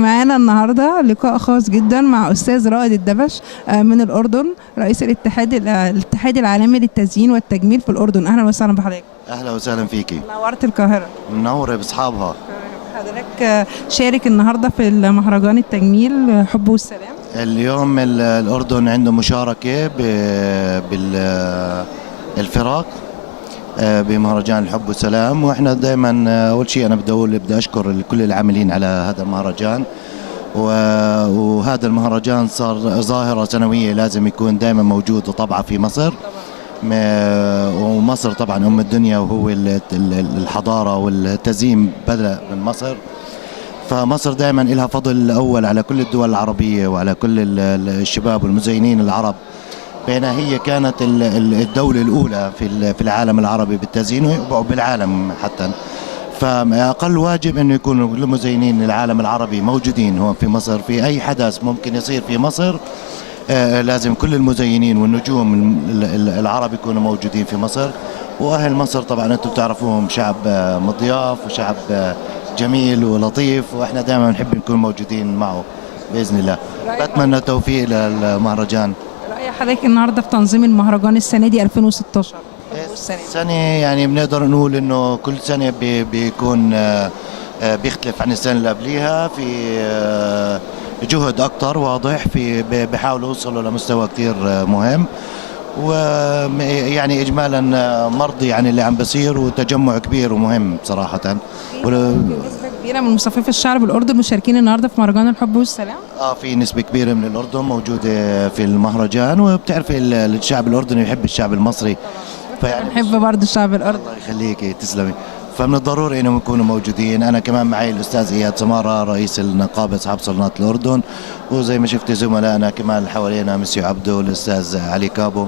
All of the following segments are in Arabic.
معانا النهارده لقاء خاص جدا مع استاذ رائد الدبش من الاردن، رئيس الاتحاد العالمي للتزيين والتجميل في الاردن. اهلا وسهلا بحضرتك. اهلا وسهلا فيكي. نورت القاهره. منوره باصحابها. حضرتك شارك النهارده في المهرجان التجميل حب والسلام. اليوم الاردن عنده مشاركه بالفرق بمهرجان الحب والسلام، واحنا دائما اول شيء انا بدي اشكر كل العاملين على هذا المهرجان، وهذا المهرجان صار ظاهره سنويه لازم يكون دائما موجود وطبعه في مصر. ومصر طبعا ام الدنيا، وهو الحضاره والتزيين بدأ من مصر، فمصر دائما لها فضل الاول على كل الدول العربيه وعلى كل الشباب والمزينين العرب، بينها هي كانت الدوله الاولى في العالم العربي بالتزيين وبالعالم حتى. فاقل واجب انه يكونوا كل مزينين العالم العربي موجودين هون في مصر. في اي حدث ممكن يصير في مصر لازم كل المزينين والنجوم العرب يكونوا موجودين في مصر. واهل مصر طبعا انتم بتعرفوهم شعب مضياف وشعب جميل ولطيف، واحنا دائما نحب نكون موجودين معه باذن الله. بتمنى التوفيق للمهرجان. رأي حضرتك النهارده في تنظيم المهرجان السنه دي 2016؟ السنه يعني بنقدر نقول انه كل سنه بيكون بيختلف عن السنه اللي قبليها، في جهد اكثر واضح، في بيحاولوا يوصلوا لمستوى كثير مهم، ويعني اجمالا مرضي عن اللي عم بصير، وتجمع كبير ومهم بصراحه. نسبة كبيرة من مصففي الشعر بالاردن مشاركين النهارده في مهرجان الحب والسلام؟ في نسبة كبيرة من الاردن موجودة في المهرجان، وبتعرفي الشعب الاردني يحب الشعب المصري، بنحب برضه الشعب الاردني. الله يخليكي، تسلمي. فمن الضروري انهم يكونوا موجودين. انا كمان معي الاستاذ اياد سماره رئيس النقابه اصحاب صالونات الاردن، وزي ما شفتي زملائنا كمان حوالينا مسيو عبدو والاستاذ علي كابو،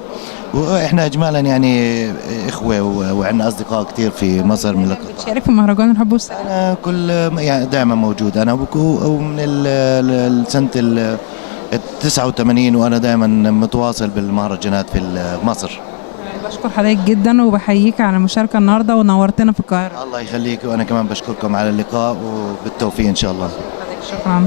واحنا اجمالا يعني اخوه وعندنا اصدقاء كثير في مصر من القطاع. بتشارك في مهرجان الحب والسلام؟ انا كل يعني دائما موجود، انا ومن سنه ال 89 وانا دائما متواصل بالمهرجانات في مصر. بشكر حضرتك جدا وبحييك على المشاركه النهارده ونورتنا في القاهره. الله يخليك، وانا كمان بشكركم على اللقاء وبالتوفيق ان شاء الله. شكرا.